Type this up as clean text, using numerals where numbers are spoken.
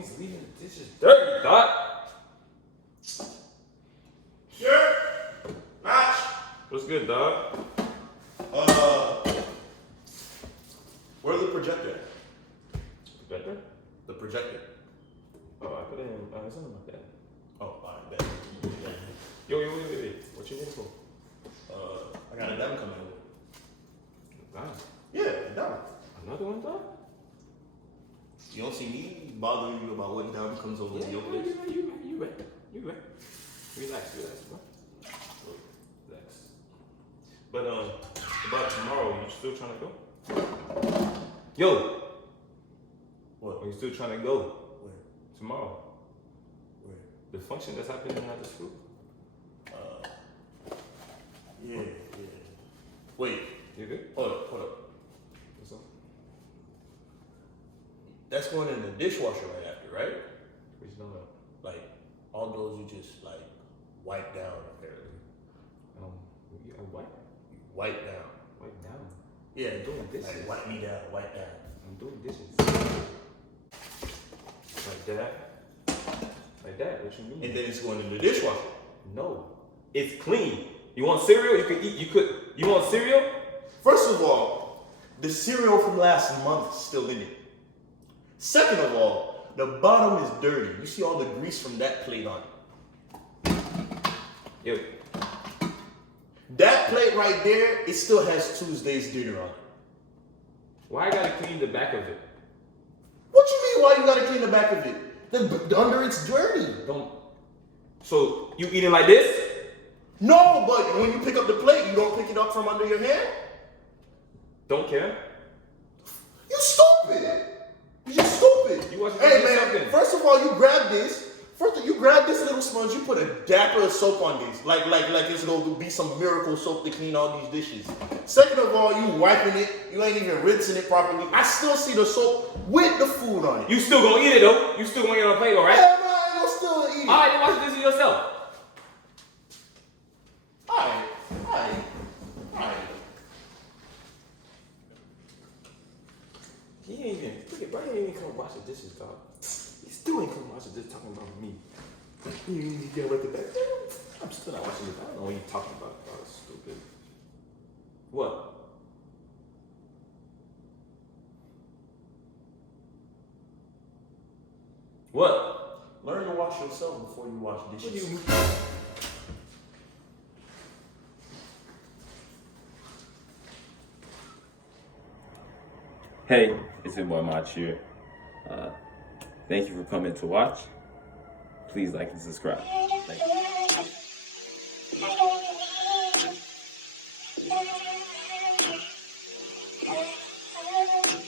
always leaving the dishes dirty, dog. Sure. Match. What's good, dog? Where's the projector at? Better? The projector. Oh, I put it in. It's under my bed. Oh, alright, bet. Yo, wait. What you waiting for? I got a dime coming over. Wow. Yeah, a dime. Another one, dog? You don't see me bothering you about what dime comes over to your place? You right. Relax, bro. Relax. But, about tomorrow, you still trying to go? Yo! What? Are you still trying to go? Where? Tomorrow. Where? The function that's happening at the school? Yeah. Wait. You good? Hold up. What's up? That's going in the dishwasher right after, right? What you know about? Like, all those you just, like, wipe down, apparently. What? Wipe down. Wipe down? Yeah, I'm doing dishes. like, wipe me down, wipe down. I'm doing dishes. Like that? Like that? What you mean? And then it's going in the dishwasher. No. It's clean. You want cereal? You want cereal? First of all, the cereal from last month is still in it. Second of all, the bottom is dirty. You see all the grease from that plate on it. Yo. That plate right there, it still has Tuesday's dinner on it. Why I gotta clean the back of it? What you mean, why you gotta clean the back of it? The under it's dirty. Don't. So, you eating like this? No, but when you pick up the plate, you don't pick it up from under your hand? Don't care. You stupid. You stupid. You watching hey, this man, something? first of all, you grab this. You grab this little sponge, you put a dapper of soap on this. Like it's going to be some miracle soap to clean all these dishes. Second of all, you wiping it. You ain't even rinsing it properly. I still see the soap with the food on it. You still gonna eat it though? You still gonna eat it on a plate, alright? Yeah, man, I ain't gonna still eat it. Alright, then watch this yourself. Alright. He ain't even, look at bro, he ain't even come wash the dishes, dog. He still ain't come wash the dishes talking about me. You get with the back. I'm still not watching this. I don't know what you talking about, dog. Stupid. What? What? Learn to wash yourself before you wash dishes. What do you mean? Hey, it's your boy JoMattch here. Thank you for coming to watch. Please like and subscribe. Thank you.